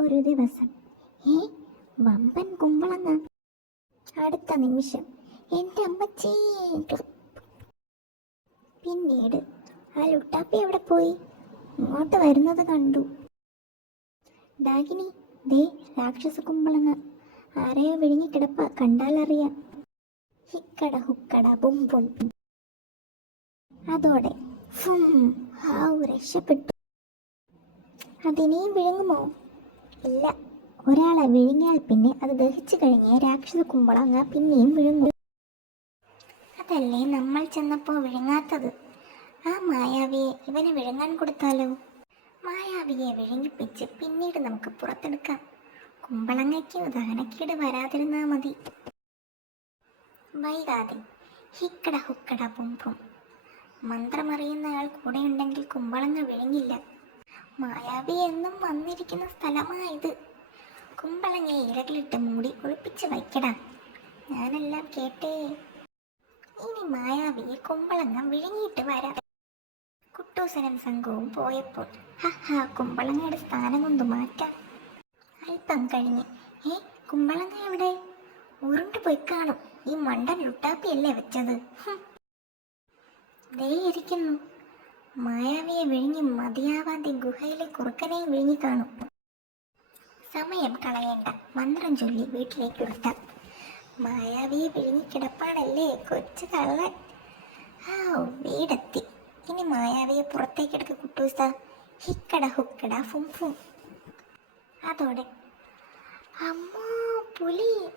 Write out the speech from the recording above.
ഒരു ദിവസം. ഏ വമ്പൻ കുമ്പളങ്ങ. അടുത്ത നിമിഷം എന്റെ അമ്മച്ചി. പിന്നീട് ആ ലുട്ടാപ്പി എവിടെ പോയി? ഇങ്ങോട്ട് വരുന്നത് കണ്ടു. ഡാഗിനി ദേ രാക്ഷസ കുമ്പളങ്ങ. ആരെയോ വിഴുങ്ങി കിടപ്പ കണ്ടാലറിയാം ഹിക്കട ഹുക്കട ബും ബും. അതോടെ ഫും ഹാവ് രക്ഷപ്പെട്ടു. അതിനെയും വിഴുങ്ങുമോ? ഇല്ല. ഒരാളെ വിഴുങ്ങിയാൽ പിന്നെ അത് ദഹിച്ചു കഴിഞ്ഞ് രാക്ഷസ കുമ്പളങ്ങ പിന്നെയും വിഴുങ്ങും. അതല്ലേ നമ്മൾ ചെന്നപ്പോൾ വിഴുങ്ങാത്തത്? ആ മായാവിയെ ഇവന് വിഴുങ്ങാൻ കൊടുത്താലോ? മായാവിയെ വിഴുങ്ങിപ്പിച്ച് പിന്നീട് നമുക്ക് പുറത്തെടുക്കാം. കുമ്പളങ്ങയ്ക്ക് ദഹനക്കേട് വരാതിരുന്നാ മതി. വൈകാതെ ഹിക്കട ഹുക്കട പും പും മന്ത്രമറിയുന്ന ആൾ കൂടെയുണ്ടെങ്കിൽ കുമ്പളങ്ങ വിഴുങ്ങില്ല. മായാവി എന്നും വന്നിരിക്കുന്ന സ്ഥലമായത്. കുമ്പളങ്ങയെ ഇലകളിട്ട് മൂടി ഒളിപ്പിച്ച് വയ്ക്കടാ. ഞാനെല്ലാം കേട്ടേ. ഇനി മായാവിയെ കുമ്പളങ്ങ വിഴുങ്ങിയിട്ട് വരാം. കുട്ടൂസനും സംഘവും പോയപ്പോൾ ഹഹ കുമ്പളങ്ങയുടെ സ്ഥാനം കൊണ്ട് മാറ്റാം. അല്പം കഴിഞ്ഞ് ഏ കുമ്പളങ്ങ എവിടെ? ഉരുണ്ടുപോയി കാണും. ഈ മണ്ടൻ ലുട്ടാപ്പിയല്ലേ വെച്ചത്. ദേ ഇരിക്കുന്നു. മായാവിയെ വിഴുങ്ങി മതിയാവാതെ ഗുഹയിലെ കുറുക്കനെയും വിഴുങ്ങി കാണും. സമയം കളയേണ്ട. മന്ത്രം ചൊല്ലി വീട്ടിലേക്ക് വിട്ടാം. മായാവിയെ വിഴുങ്ങി കിടപ്പാണല്ലേ കൊച്ചു കള്ളൻ. ആ വീടെത്തി. ഇനി മായാവിയെ പുറത്തേക്കെടുക്ക കുട്ടൂസ. ഹിക്കട ഹുക്കട ഫും ഫും. അതോടെ അമ്മോ പുലി.